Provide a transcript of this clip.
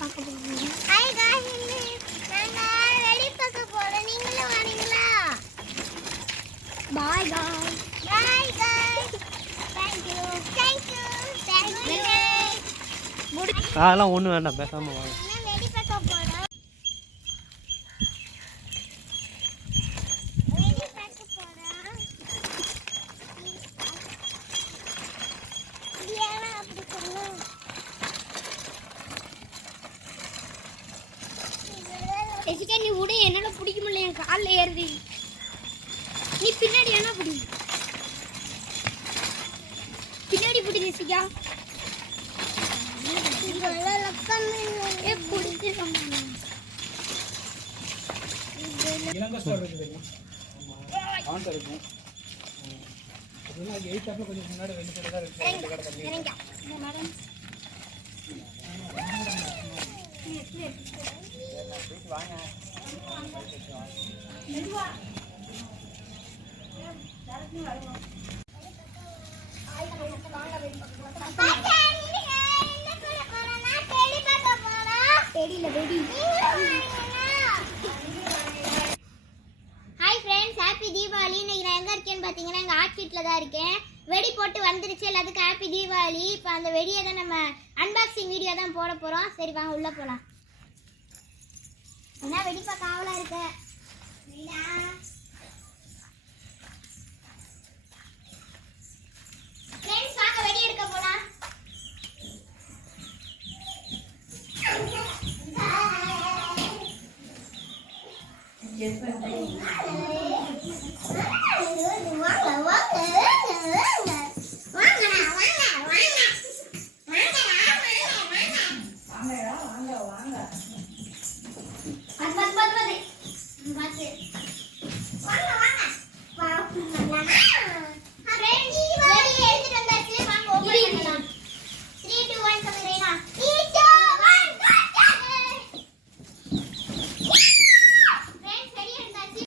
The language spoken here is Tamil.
பார்க்க போறோம். ஹாய் गाइस, நாங்க வெடி பார்க்க போறோம். நீங்களும் வரீங்களா? Bye guys. Bye guys. Thank you. Thank you. Thank you. அதெல்லாம் ஒண்ணு வேண்டாம், பேசாம வாங்க. நான் வெடி பார்க்க போறோம். வெடி பார்க்க போறோம். ஏன்னா அப்படி சொன்னா எசிகா நீ உடைய என்னால பிடிக்க முடியல, என் காலில் ஏறுது. நீ பின்னாடி என்ன பிடி, பின்னாடி பிடி எசிகா. Hi friends, happy Deepavali. இன்னைக்கு நான் எங்கே இருக்கேன்னு பார்த்தீங்கன்னா எங்கள் ஆட்சிட்டில் தான் இருக்கேன். வெடி போட்டு வந்துருச்சு, எல்லாத்துக்கும் ஹாப்பி தீபாவளி. இப்போ அந்த வெடியை தான் நம்ம அன்பாக்சிங் வீடியோ தான் போட போகிறோம். சரி வாங்க உள்ளே போகலாம். என்ன வெடி பார்க்க ஆவலாக இருக்கு. ஃப்ரெண்ட்ஸ் வாங்க வெடி எடுக்க போகலாம். Yes,